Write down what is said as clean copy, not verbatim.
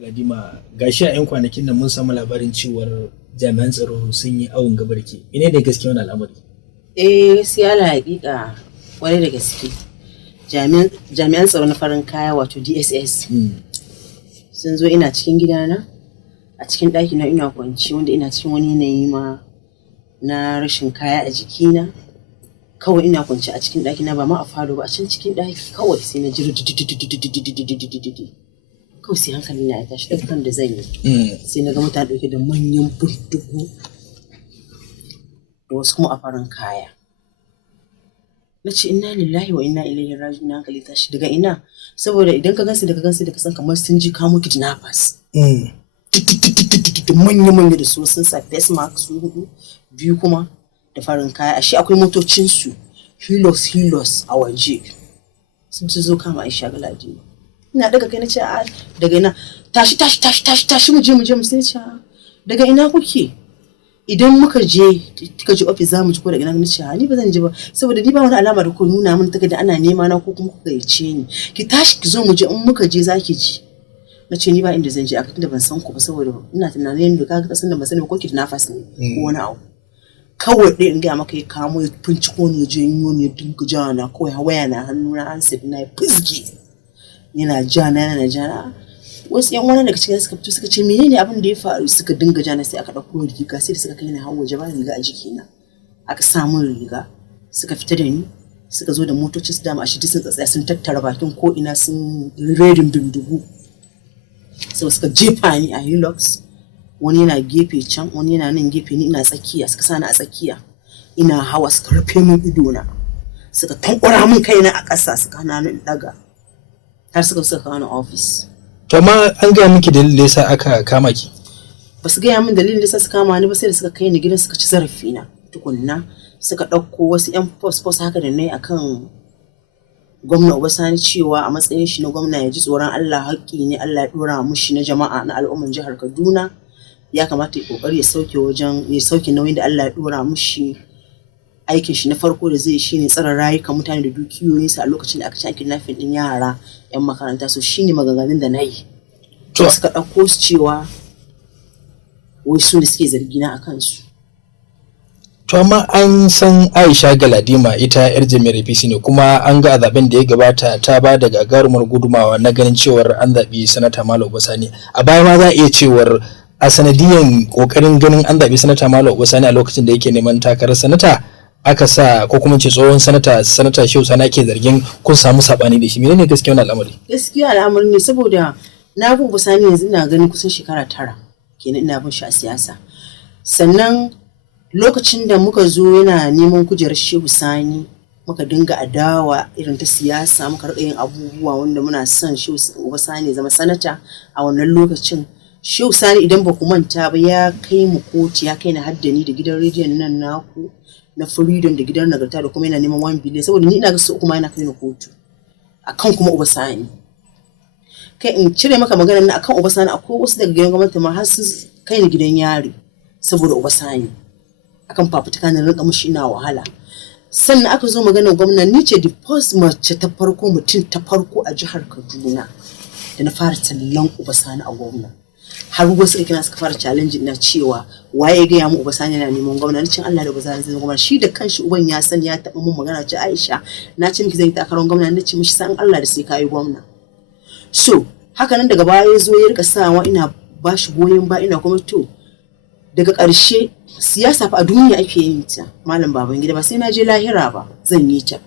Galadima, gashi a 'yan kwanakin nan mun samu labarin cewar jami'an tsaro sun yi awon gabarki. Ine ne gaskiya wannan al'amari? Gaskiya la hakika kwarai da gaske. Jami'an tsaro na farin kaya wato DSS. Sun zo ina cikin gidana, a cikin ɗaki na ina kwanci wanda ina cikin wani yanayi ma na rashin kaya a jikina. Kawai ina kwanci a cikin ɗaki na ba ma a falo ba a can cikin ɗaki kawai sai na ji kawai sai hankali na ya tashi da kan da zan yi. Sai na ga mutane ɗauke da manyan bindigu da wasu kuma a farin kaya. Na ce inna lillahi wa inna ilaihi raji'un, hankali tashi daga ina, saboda idan ka gansu da ka san kamar sun ji kamo kidnappers. Manya da su sun sa face mask su hudu, biyu kuma da farin kaya. Ashe akwai motocinsu Hilux a waje sun zo kama Aisha Galadima. Ina daga kai na ce daga ina, tashi mu je mu sai ce daga ina kuke? Idan muka je office za mu ji ko daga ina, na ce ni ba zan je ba saboda ni ba wani alama da ku nuna min takarda ana nema na ko kuma ku gayyace ni. Ki tashi ki zo mu je, in muka je zaki ji. Na ce ni ba inda zan je a tunda ban san ku ba saboda ina tunanin da kaga kasan da ban sani ko ki nafas ne ko wani abu. Kawai dai in ga maka ya kamo ya finciko ne, janyo ne, dinka jana kawai waya na hannu na handset na fizge. Yana jana. Wasu yan wani daga cikin suka fito suka ce menene abin da ya faru, suka dinga jana sai aka dauko riga sai da suka kai ni har waje ba riga a jikina. Aka samu riga suka fita da ni, suka zo da motocin su dama a shi sun tsaya sun tattara bakin ko ina sun redin bindigu. Sai suka jefa ni a Hilux, wani yana gefe can wani yana nan gefe, ni ina tsakiya, suka sani a tsakiya ina hawa, suka rufe min ido na, suka tankwara min kaina a ƙasa, suka hana ni daga har suka kawo ni office. To amma an gaya miki dalilin da yasa aka kama ki? Ba su gaya min dalilin da yasa suka kama ni ba, sai da suka kai ni gidan suka ci zarafi na tukunna. Suka ɗauko wasu 'yan post haka da nayi akan Gwamna Uba Sani cewa a matsayin shi na gwamna ya ji tsoron Allah, haƙƙi ne Allah ya ɗora mushi na jama'a na al'umman jihar Kaduna. Ya kamata ya kokari ya sauke nauyin da Allah ya ɗora mushi. Aikin shi na farko da zai shine tsare rayukan mutane da dukiyoyinsu a lokacin da aka ci kidnapping din yara 'yan makaranta. So shine maganganun da nayi. To suka ɗauko su cewa wai su ne suke zargina akan su. To amma an san Aisha Galadima ita yar jami'ar APC ne, kuma an ga a zaben da ya gabata ta ba da gagarumar gudumawa na ganin cewar an zaɓi sanata Mal Uba Sani. A baya ma za a iya cewar a sanadiyan kokarin ganin an zaɓi sanata Mal Uba Sani a lokacin da yake neman takarar sanata, aka sa ko kuma ce tsohon sanata Shehu Sani ke zargin kun samu sabani da shi. Menene gaskiya wannan al'amari? Gaskiya al'amari ne saboda na Uba Sani yanzu ina ganin kusan shekara 9 kenan ina bin shi a siyasa. Sannan lokacin da muka zo yana neman kujerar Shehu Sani, muka dinga adawa irin ta siyasa, muka rika yin abubuwa wanda muna son Shehu Uba Sani ya zama sanata. A wannan lokacin Shehu Sani idan ba ku manta ba ya kai mu kotu, ya kai ni haddani da gidan rediyon nan naku na Freedom da gidan Nagarta da kuma yana neman 1 billion saboda ni ina ga su kuma yana kai ni kotu akan kuma Uba Sani. Kai in cire maka maganar na akan Uba Sani, akwai wasu daga gidan gwamnati ma har su kai ni gidan yari saboda Uba Sani. Akan fafutuka na rinka mushi ina wahala. Sannan aka zo maganar gwamna, ni ce the first mace ta farko, mutum ta farko a jihar Kaduna da na fara tallan Uba Sani a gwamna. Har wasu ikina suka fara challenge ina cewa waye ga ya mu Uba Sani yana neman gwamna. Cin Allah da Uba Sani zai gwamna, shi da kanshi uban ya san, ya taba mun magana ce Aisha na ce miki zai takarar gwamna, nace mishi san Allah da sai kai gwamna. So haka nan daga baya ya zo ya rika sawa ina bashi goyen ba, ina kuma to daga ƙarshe siyasa fa a duniya ake yin ta malam Babangida, ba sai na je lahira ba zan yi ta.